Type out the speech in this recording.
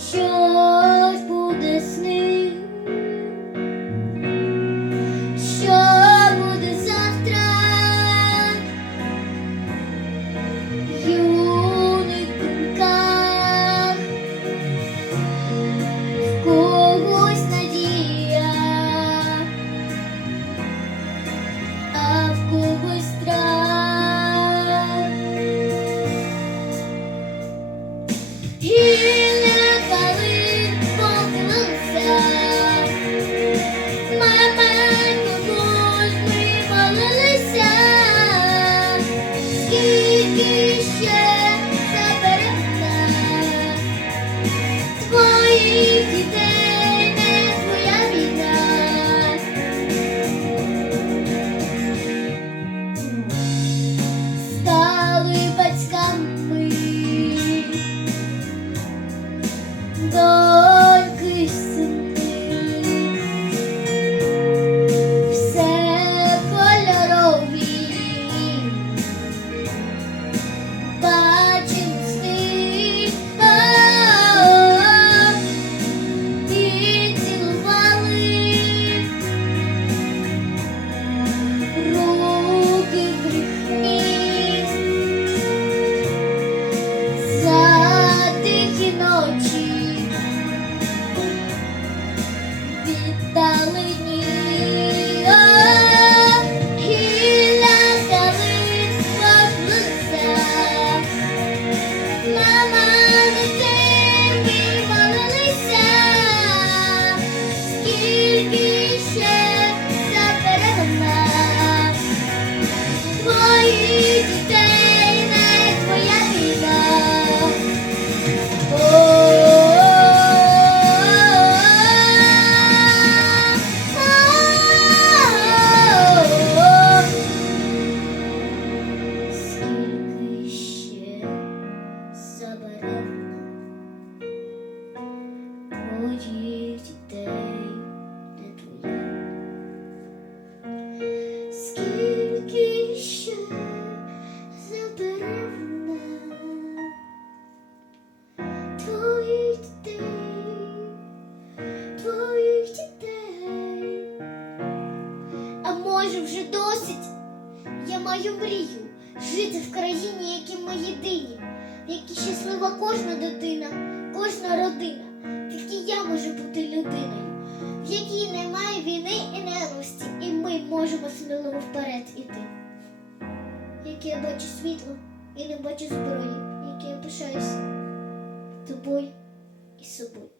雪雨雪 може вже досить. Я маю мрію жити в країні, яким ми єдині, в якій щаслива кожна дитина, кожна родина. Тільки я можу бути людиною, в якій немає війни і ненависті, і ми можемо сміливо вперед іти. Як я бачу світло і не бачу зброї, які я пишаюся тобою і собою.